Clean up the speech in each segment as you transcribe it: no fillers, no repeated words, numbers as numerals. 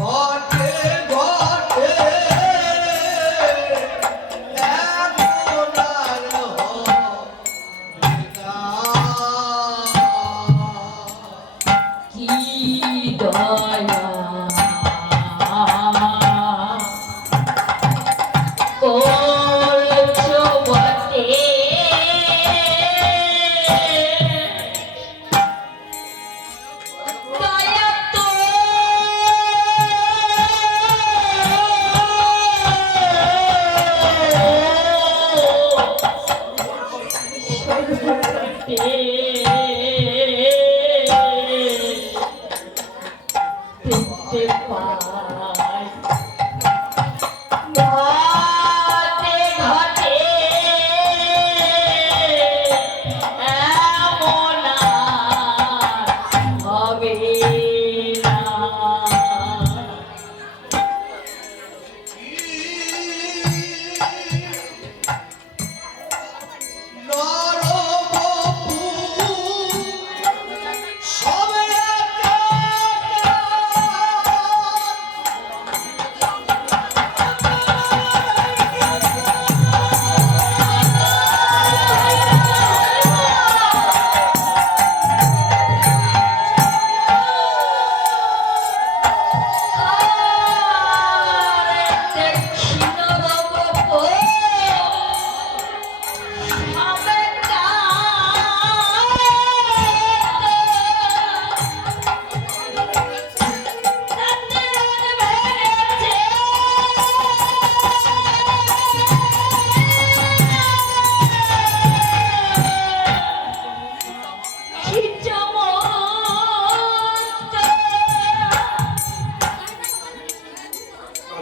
ঘটে ঘটে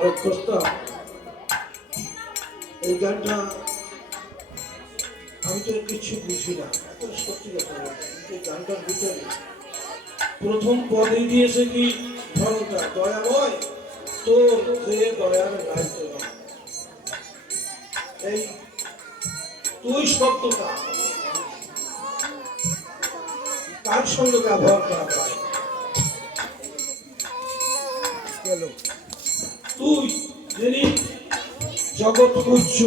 রক্ষসটা এই গানটা আমি তো কিছু বুঝি না, সত্যি কথা এই গানটার ভিতরে প্রথম পদে দিয়েছে কি ধরনটা দয়াময় তোর যে দয়ার নাই তোর, এই তুই শব্দটা কার সঙ্গে ব্যবহার করা হয়? তুই যিনি জগৎ পূজ্য,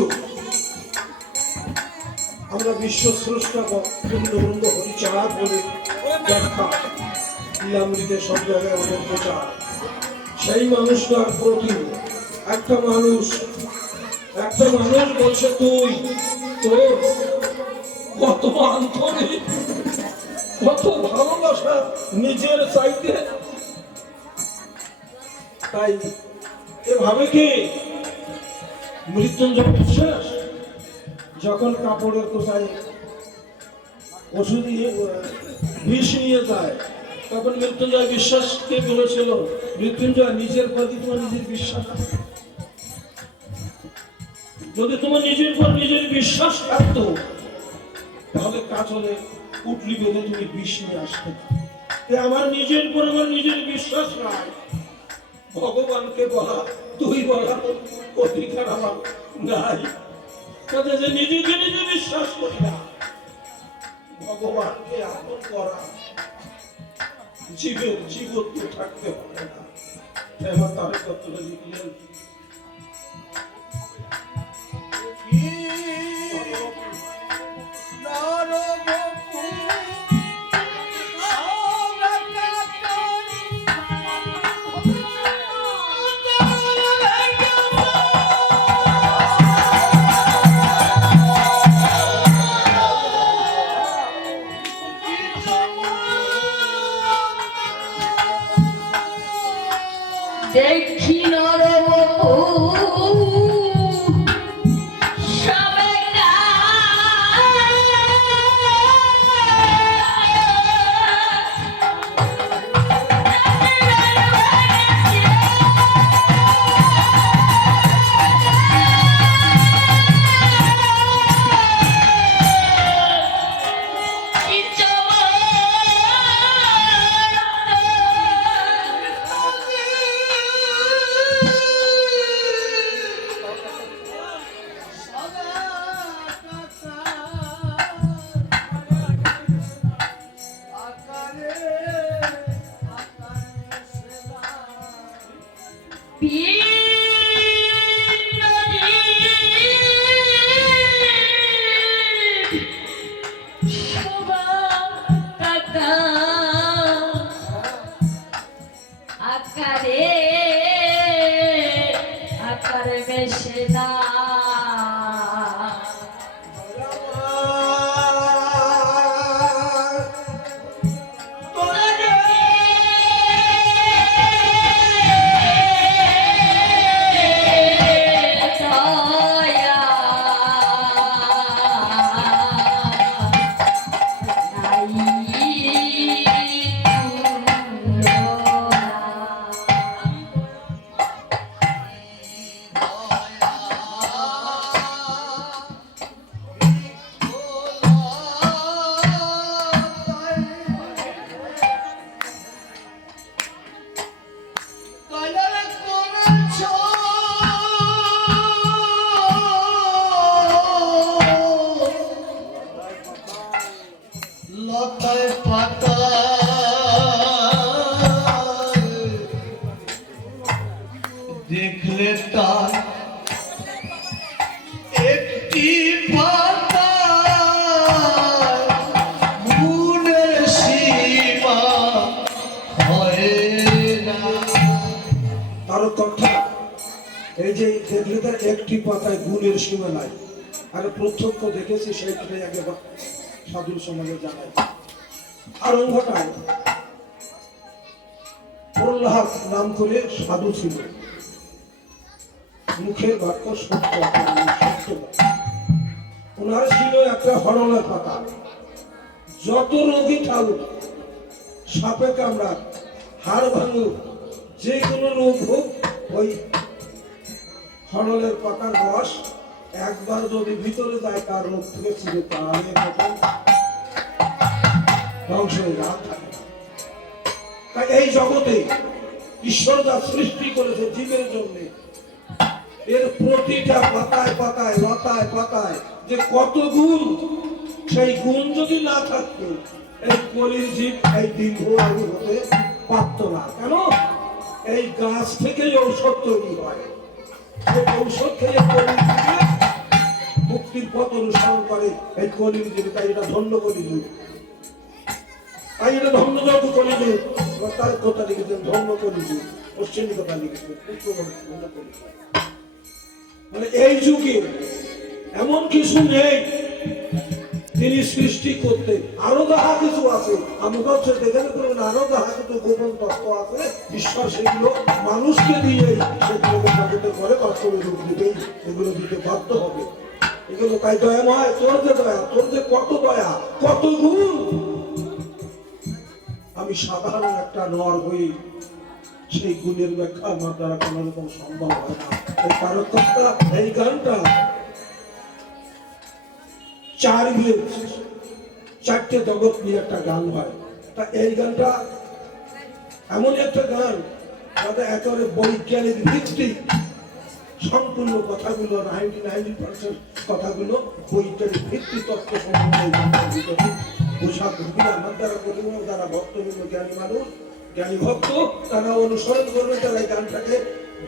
আমরা বিশ্ব স্রষ্টা পূর্ণবন্ধ হরিচাঁদ বলে ব্যাখ্যা লীলামৃতে সব জায়গায় আমাদের প্রচার। সেই মানুষটার প্রতি একটা মানুষ বলছে তুই, তোর কত আন্তরিক, কত ভালোবাসা নিজের চাইতে। তাই এভাবে কি মৃত্যুঞ্জয় বিশ্বাস যখন কাপড়ের কোথায় ওষুধ বিষ নিয়ে যায়, তখন মৃত্যুঞ্জয় বিশ্বাসকে বলেছিল, মৃত্যুঞ্জয় নিজের প্রতি তোমার নিজের বিশ্বাস, যদি তোমার নিজের পর নিজের বিশ্বাস থাকতো তাহলে কাজলে উঠলি বেঁধে তুমি বিষ নিয়ে আসতে। আমার নিজের পর আমার নিজের বিশ্বাস নাই, ভগবানকে বলা তুই বলা অধিকার আমার নাই। কাজে যে নিজেকে নিজে বিশ্বাস করি না, ভগবানকে আপন করা জীবের জীবত্ব থাকতে পারে না। এবার তার তত্ত্ব লিখলেন দেখি আকারে বেশে না দেখলে তার একটি পাতা মনের সীমা হয় না। তার কথা এই যে দেখলে তার একটি পাতায় গুণের সীমা নাই, আর প্রত্যক্ষ দেখেছি সেইটাই আগে সাধুর সমাজে জানাই। আর অঙ্গটায় প্রহ্লাদ নাম করে সাধু ছিল, মুখের বাক্য সত্য, ওনার ছিল একটা হরণের পাতা। যত রোগী থাকুক, সাপে কামড়াক, হাড় ভাঙুক, যে কোনো রোগ হোক, ওই সরলের পাতার রস একবার যদি ভিতরে যায় তার মুখ থেকে ছিঁড়ে তাহলে প্রথম ধ্বংস হয়ে যায়, আর থাকে না। তাই এই জগতে ঈশ্বর যা সৃষ্টি করেছে জীবের জন্য, এর প্রতিটা পাতায় পাতায় লতায় পাতায় যে কত গুণ, সেই গুণ যদি না থাকতো এই কলির জীব এই দীর্ঘ আয়ু হতে পারত না। কেন? এই গাছ থেকে ঔষধ তৈরি হয়, এই ঔষধ থেকে কলির জীবে মুক্তির পথ অনুসরণ করে এই কলির জীব। তাই এটা ধন্য কলির যুগ, তাই এটা ধন্য যত কলির যুগ। তার কথা লিখেছেন ধন্য কলির যুগ, পশ্চিমী কথা লিখেছেন মানে এই যুগে এমন কিছু নেই তিনি সৃষ্টি করতে, আরো যাহা কিছু আছে আমি হচ্ছে দেখে করবেন, আরো যাহা কিছু গোপন তত্ত্ব আছে ঈশ্বর সেগুলো মানুষকে দিয়ে সেগুলোকে সচেতন করে বাস্তবে রূপ দিতেই এগুলো দিতে বাধ্য হবে। এগুলো তাই দয়াময়, তোর যে দয়া, তোর যে কত দয়া, কত গুণ। আমি সাধারণ একটা নর হই, সেই গুণের ব্যাখ্যা আমার দ্বারা কোন রকম সম্ভব হয় না। এই পারকতা, এই গানটা চার বিয়ে চারটে জগৎ নিয়ে একটা গান হয়। তা এই গানটা এমন একটা গান যাতে একেবারে বৈজ্ঞানিক ভিত্তিক, সম্পূর্ণ কথাগুলো 99% কথাগুলো বৈজ্ঞানিক ভিত্তি তত্ত্ব সম্বন্ধে বোঝা খুবই আমার দ্বারা কঠিন। যারা ভক্তবৃন্দ জ্ঞানী মানুষ, জ্ঞানী ভক্ত, তারা অনুসরণ করবে, তারা এই গানটাকে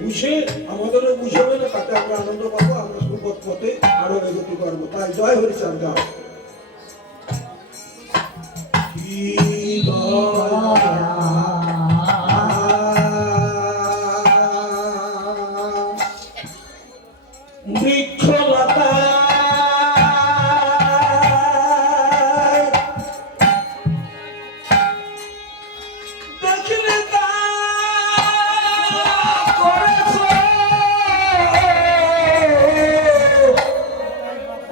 বুঝে আমাদেরও বুঝাবে না, তাতে আমরা আনন্দ পাবো, আমরা সুপথ পথে আরো এগোতে পারবো। তাই জয় হরিচাঁদ গাও। কি বৃক্ষলতা দেখলে তা করেছে,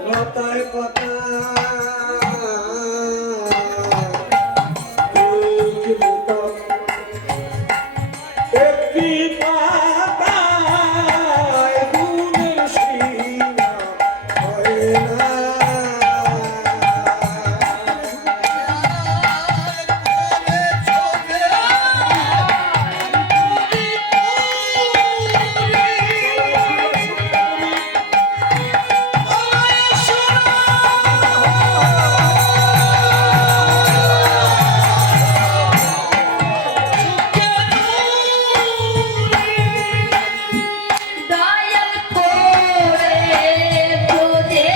লতায় একটি পাতায় গুণের সীমা হয় না। দয়াল করে তোরে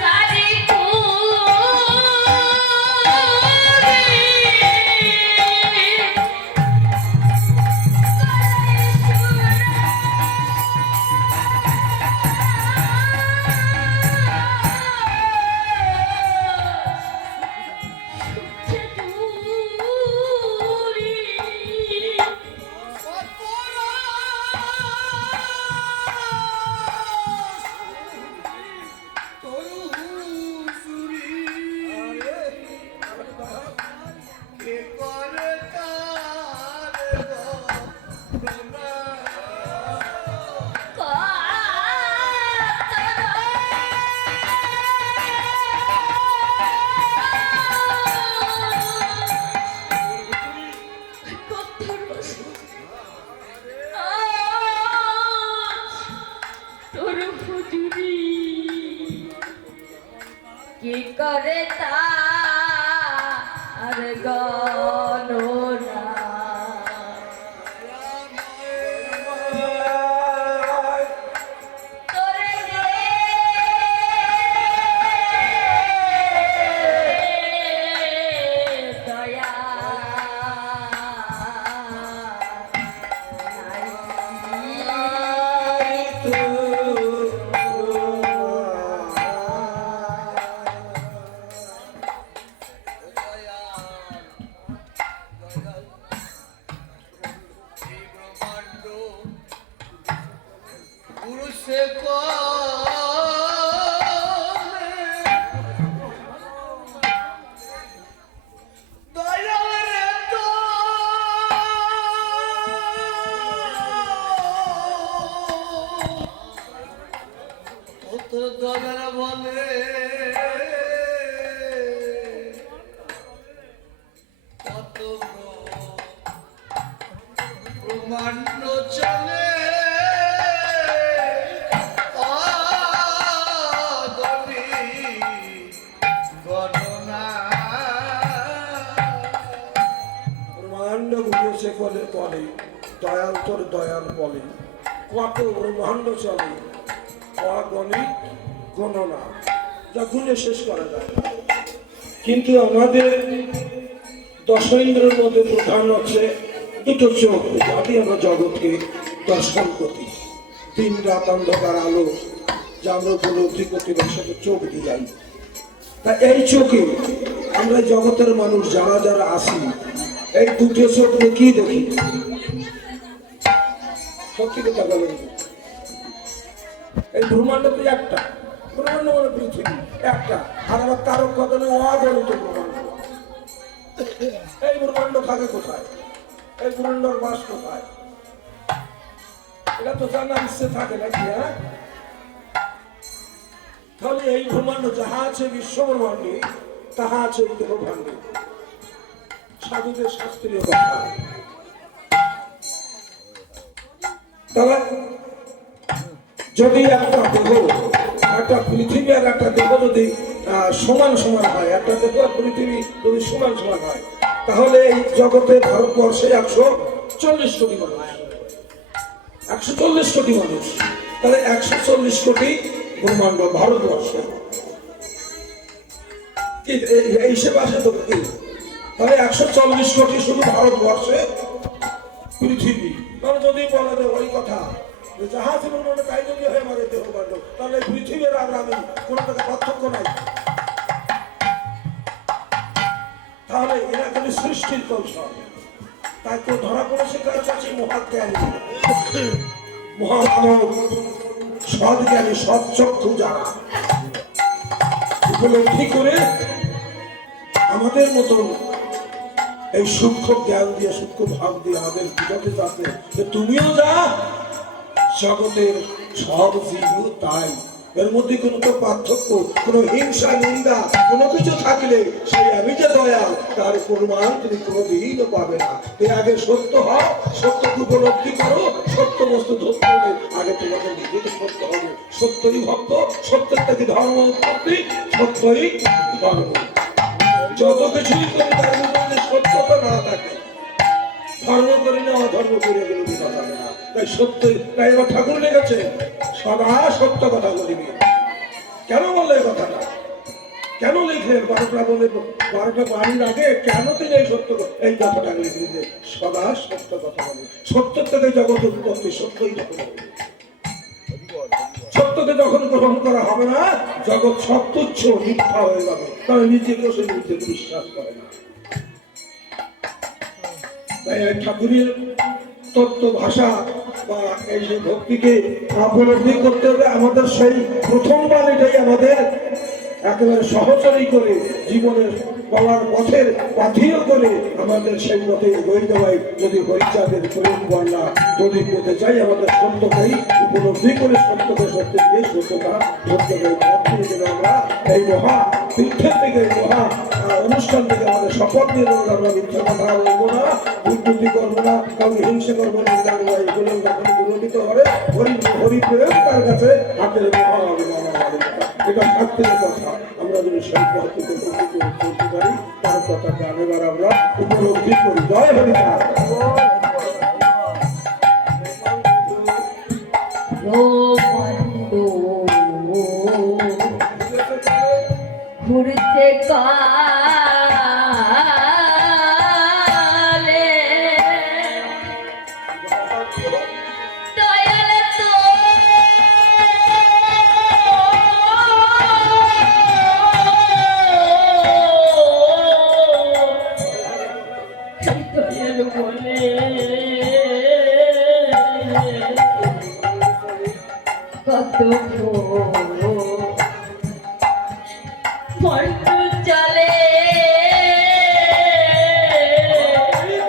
কারি কি করে তার গণনা তোরে দয়া गुरु से को दया रे तो তবেরা বলে কত ব্রহ্মাণ্ড চলে গণনা ব্রহ্মাণ্ড ঘুরেছে বলে বলে দয়াল তোর দয়াল বলে কত ব্রহ্মাণ্ড চলে অগণিত গণনা যা গুণে শেষ করা যায় না। কিন্তু আমাদের দশেন্দ্রের মধ্যে প্রধান হচ্ছে দুটো চোখ, যাতে আমরা জগৎকে দর্শন করি। দিন রাত অন্ধকার আলো যা আমরা উপলব্ধি করতে সাথে চোখ দিয়ে যাই। তা এই চোখে আমরা জগতের মানুষ যারা যারা আসি, এই দুটো চোখ কি দেখি? সত্যি কথা বলেন, এই ব্রহ্মাণ্ড তো একটা, ব্রহ্মাণ্ড মানে পৃথিবী একটা, আর আমার তারক কদনে অগণিত ব্রহ্মাণ্ড। এই ব্রহ্মাণ্ড থাকে কোথায়? এই ব্রহ্মাণ্ডর বাস কোথায়? এটা তো জানার ইচ্ছে থাকে নাকি? হ্যাঁ, তাহলে এই ব্রহ্মাণ্ড যাহা আছে বিশ্ব ব্রহ্মাণ্ডে, তাহা আছে এই ব্রহ্মাণ্ডে। সাধুদের শাস্ত্রীয় কথা। তাহলে যদি একটা দেহ, একটা পৃথিবী আর একটা দেহ যদি সমান সমান হয়, একটা দেহ আর পৃথিবী যদি সমান সমান হয়, তাহলে এই জগতে ভারতবর্ষে 140 কোটি মানুষ, 140 কোটি মানুষ। তাহলে 140 কোটি ব্রহ্মাণ্ড ভারতবর্ষে এই হিসেবে আসে তো কি? তাহলে 140 কোটি শুধু ভারতবর্ষে পৃথিবী। তাহলে যদি বলা যায় ওই কথা জাহাজ ব্রহ্মাণ্ড তাই যদি হয়ে আমাদের দেহ কাণ্ড, তাহলে পৃথিবীর আর আমি কোনো টাকা পার্থক্য নাই। তাহলে এরা খালি সৃষ্টির কৌশল। তাই তো ধরা পড়েছে কার কাছে? মহাজ্ঞানী, মহামানব, সৎজ্ঞানী, সৎচক্ষু যারা উপলব্ধি করে আমাদের মতন এই সূক্ষ্ম জ্ঞান দিয়ে, সূক্ষ্ম ভাব দিয়ে আমাদের বুঝাতে চাচ্ছে যে তুমিও যা, জগতের সব জীব তাই। এর মধ্যে কোনো তো পার্থক্য, কোনো হিংসা, নিন্দা কোনো কিছু থাকলে সেই আমি যে দয়াল তার প্রমাণ তুমি কোনোদিনও পাবে না। তুমি আগে সত্য হও, সত্যকে উপলব্ধি করো, সত্য বস্তু ধরতে হবে। আগে তোমাকে নিজেকে সত্য হবে। সত্যই ভক্ত, সত্যের থেকে ধর্ম উৎপত্তি, সত্যই ধর্ম। যত কিছুই করি তার মধ্যে সত্যতা না থাকে, ধর্ম করি না অধর্ম করে গেলে বোঝা যাবে না। তাই সত্য, তাই এবার ঠাকুর লেগেছে সদা সত্য কথা বলিবি। কেন বললে এই কথাটা? কেন লিখলেন? 12টা বলে 12টা বাড়ির আগে কেন তিনি এই সত্য এই কথাটা লিখলেন যে সদা সত্য কথা বলে? সত্যের থেকে জগৎ উৎপত্তি, সত্যই যখন হবে। সত্যকে যখন গ্রহণ করা হবে না, জগৎ সব তুচ্ছ মিথ্যা হয়ে যাবে। তাহলে নিজেকেও সে নিজেকে বিশ্বাস করে না। তাই ঠাকুরের তত্ত্ব ভাষা বা এই যে ভক্তিকে উপলব্ধি করতে হবে। আমাদের সেই প্রথমবার এটাই আমাদের একেবারে সহচরী করে জীবনের বলার পথের পাথিও করে আমাদের সেই পথে এগোইতে হয়। যদি হরিচাঁদের প্রেম বর্ণা যদি পেতে চাই, আমাদের সত্যকেই উপলব্ধি করে সত্যকে সত্য দিয়ে সত্যতা সত্যকে পথ নিয়ে গেলে আমরা এই মহা তীর্থের থেকে, মহা অনুষ্ঠান থেকে আমাদের শপথ নিয়ে আমরা মিথ্যা কথা বলবো না, উন্নতি করবো না, কারণ হিংসা করবো না। এগুলো যখন বিরোধিত হবে হরি প্রেম তার কাছে হাতের মহা এটা শাস্ত্রের কথা। আমরা যদি সেই পথটিকে করতে পারি, তার কথাকে আনেবার আমরা উপলব্ধি করি। জয় হরি ঘুরছে কালে দয়াল তো দয়াল বলে কত মন্টু চলে আগলি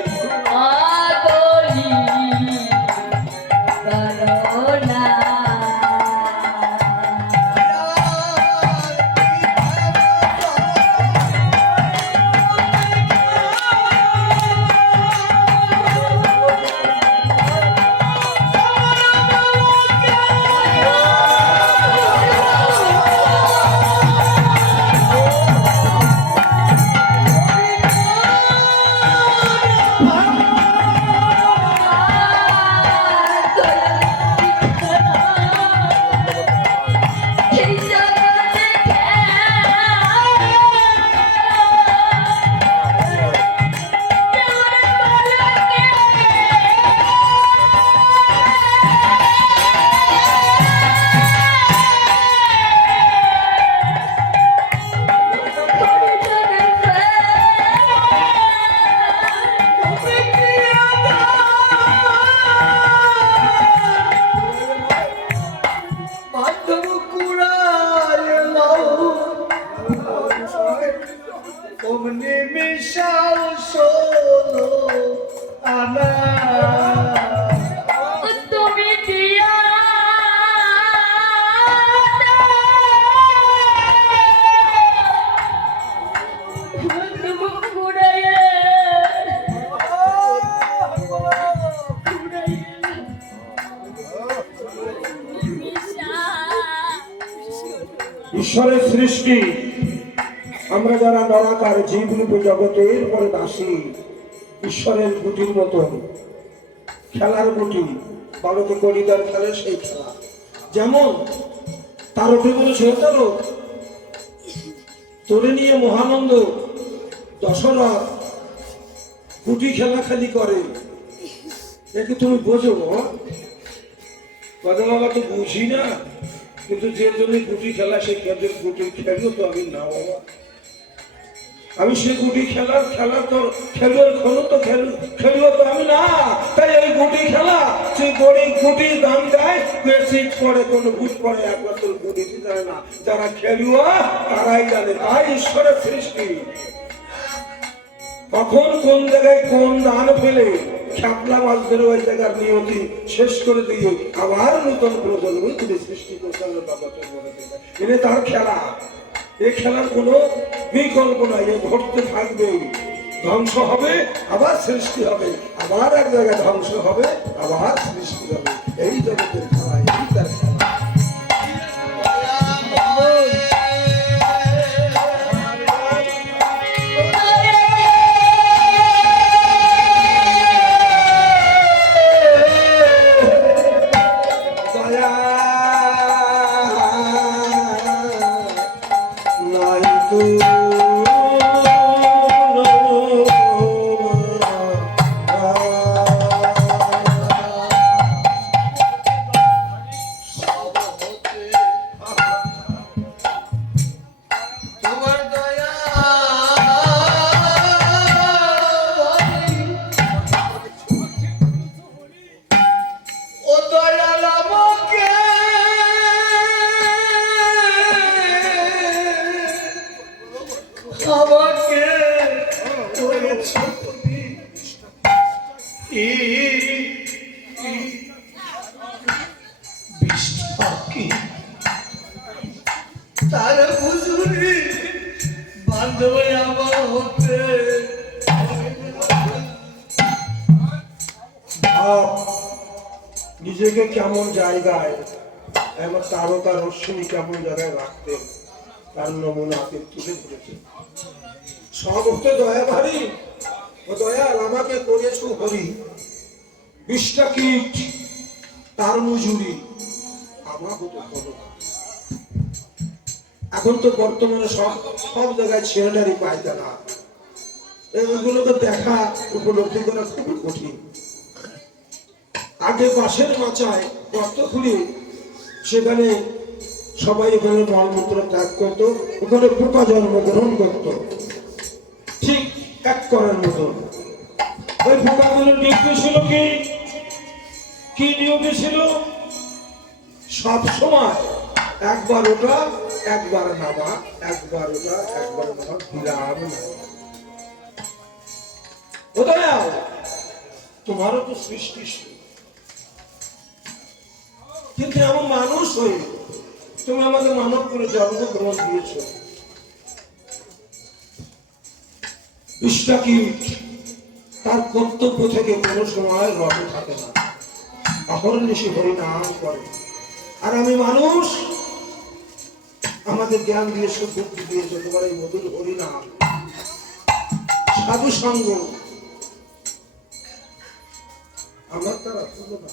করোনা ঈশ্বরের সৃষ্টি, আমরা যারা নরাকার জীবরূপে জগতের পরে দাসী, ঈশ্বরের গুটির মতন খেলার গুটি, বালকে করিদার খেলে সেই খেলা। যেমন তারকে বলেছে, তারক তোরে নিয়ে মহানন্দ দশরথ গুটি খেলা খালি করে, একে তুমি বোঝো কথা বাবা? তো বুঝি না, কিন্তু যে জন্য গুটি খেলা সে খেলের গুটি খেলবো তো আমি না বাবা। আমি সে গুটি খেলার তো খেলোয়ার খনো তো খেলবো তো আমি না। তাই ওই গুটি খেলা সে গুটির দাম দেয়, সিট পড়ে কোনো বুট পড়ে, একবার তোর গুটি জানে না। যারা খেলুয়া তারাই জানে। তাই ঈশ্বরের সৃষ্টি কখন কোন জায়গায় কোন দান ফেলে খ্যাপলা মাছদের ওই জায়গার নিয়তি শেষ করে দিয়ে আবার নতুন প্রজন্ম তিনি সৃষ্টি করতে হবে। তার খেলা, এই খেলার কোনো বিকল্প নাই। এ ঘটতে থাকবে, ধ্বংস হবে আবার সৃষ্টি হবে, আবার এক জায়গায় ধ্বংস হবে আবার সৃষ্টি হবে। এই জগতের খেলা, এই তার খেলা। তোমার দয়া ও দয়াল আমাকে আমাকে করেছ তুমি বিষ্ণু তার বুঝুনি বান্ধব আমার হতে। নিজেকে কেমন জায়গায়, আমার তারকা রশ্মি কেমন জায়গায় রাখতেন, তার নমুনা আপনি তুলে ধরেছেন। সব হতে দয়া ভারী, ও দয়াল আমাকে করেছো হরি, 20টা কীট তার মজুরি আমার হতে করো। এখন তো বর্তমানে সব জায়গায় ছেলেটারই পায়খানা, এগুলোকে দেখা উপলব্ধি করা খুবই কঠিন। আগে বাঁশের মাচায় গর্ত খুলে সেখানে সবাই ওখানে মলমূত্র ত্যাগ করত, ওখানে পোকা জন্মগ্রহণ করত, ঠিক এক করার মতো। ওই পোকাগুলো নিয়োগ ছিল কি নিয়োগে ছিল? সব সময় একবার ওটা একবার নামা, একবার ওটা একবার নামা, বিরাম না। ও দয়াল, তোমারও তো সৃষ্টি, কিন্তু এমন মানুষ হয়ে তুমি আমাকে মানব করে জন্মগ্রহণ দিয়েছ। 20টা কীট তার কর্তব্য থেকে কোনো সময় রবে থাকে না, অহর্নিশি হরিনাম করে। আর আমি মানুষ, আমাদের জ্ঞান দিয়ে সুবুদ্ধি দিয়েছে তোমার এই মধুর হরিনাম, সাধু সঙ্গ আমার তারা হলো না।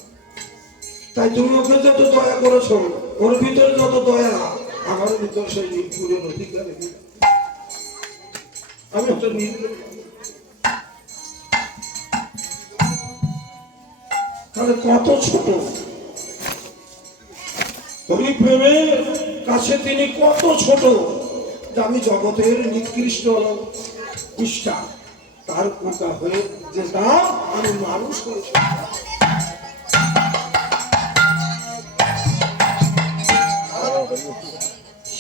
তাই তুমি ওকে যত দয়া করেছো, ওর ভিতরে যত দয়া, আমার ভিতর সেই নির্গুণের অধিকার। আমি ওটা নির্গুণ, তাহলে কত ছোট হরি প্রেমের কাছে তিনি কত ছোট, যে আমি জগতের নিকৃষ্ট ইষ্টা তার কৃপা হয়ে যে দাম আমি মানুষ করেছি।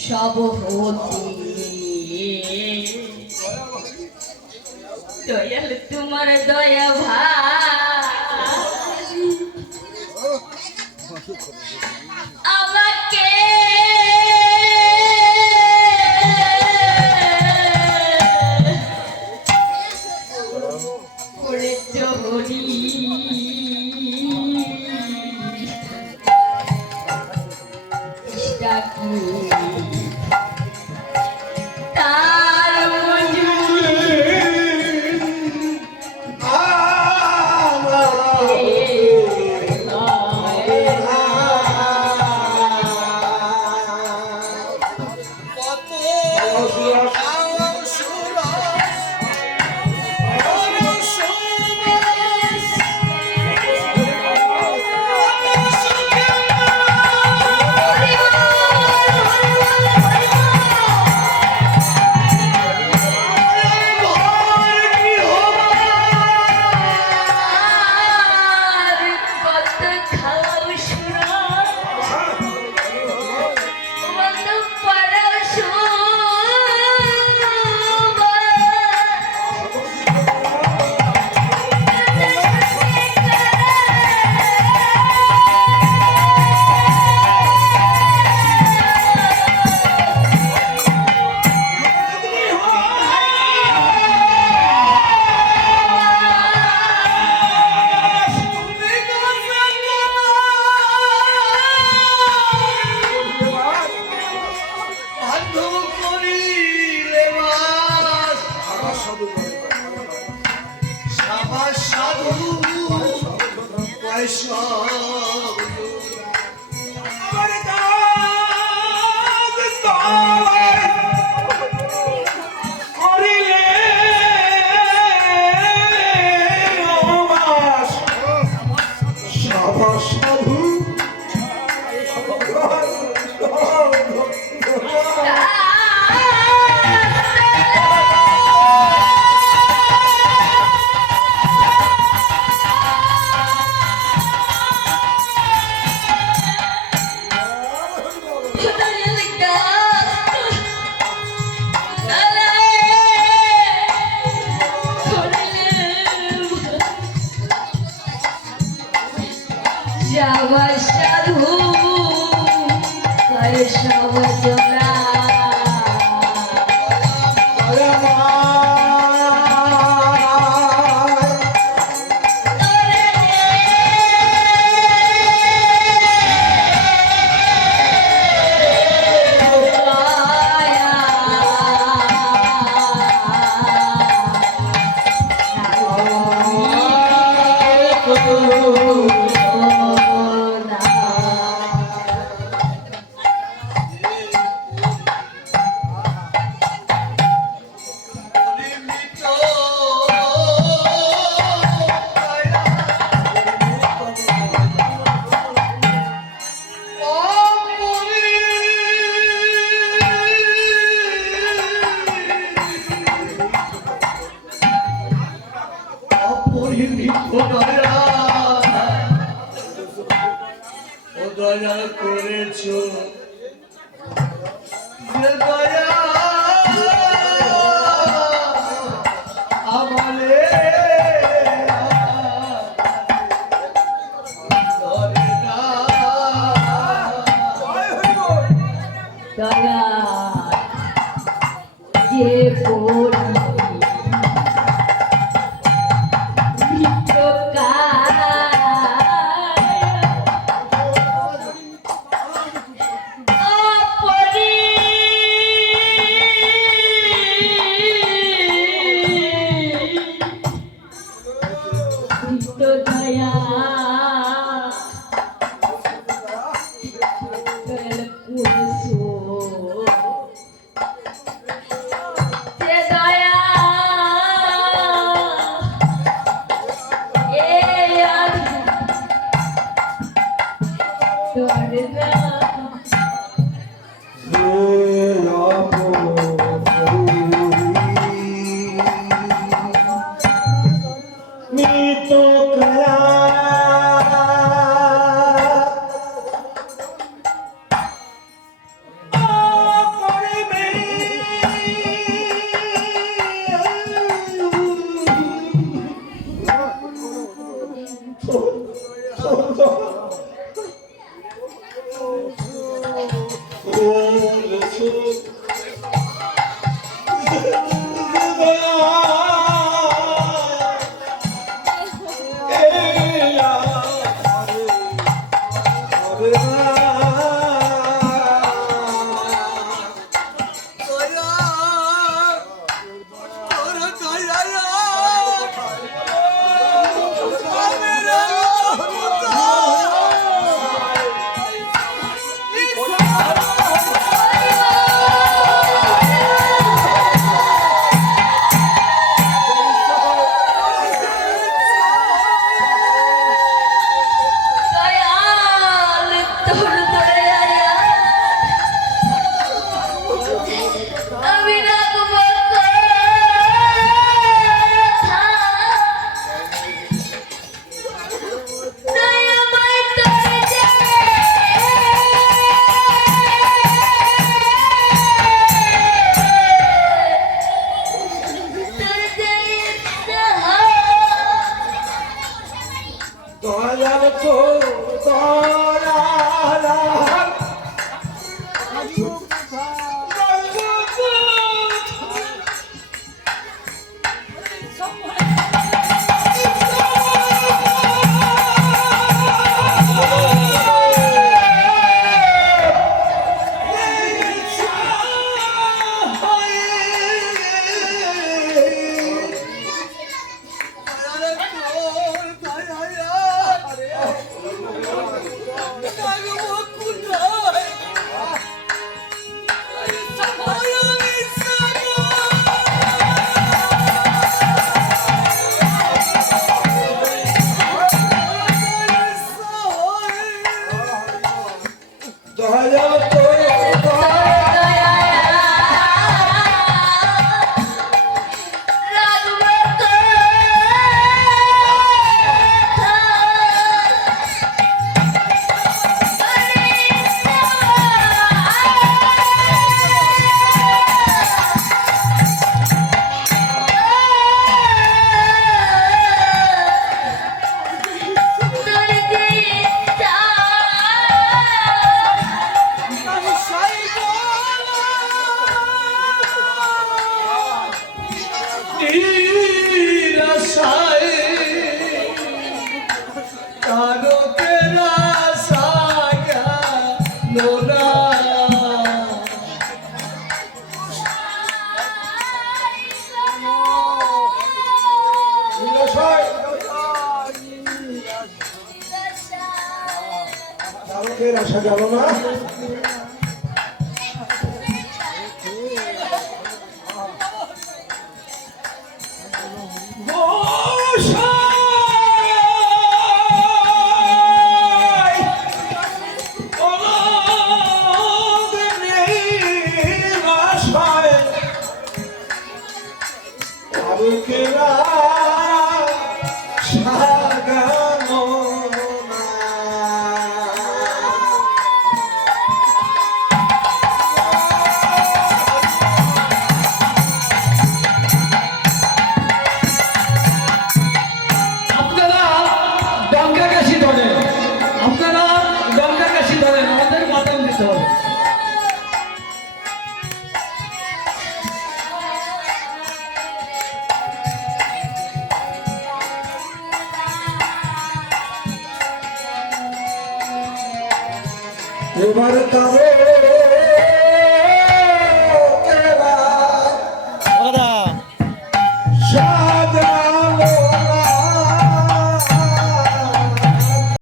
সব হতে দয়াল তোমার দয়া ভাই আমাকে করেছ হরি ডাকি সাধু কয় সব জোড়া দয়া করেছ যে দয়া আমারে ধরে না। দয়া যে পড়ি দয়া কুসু যে দয়া এ তোরে না নোরা চালকের আসা গেল না। আপনারা গঙ্গা কাশি ধরেন, আপনারা গঙ্গা কাশি ধরেন, আমাদের মাতাম দিতে হবে। এবার তারে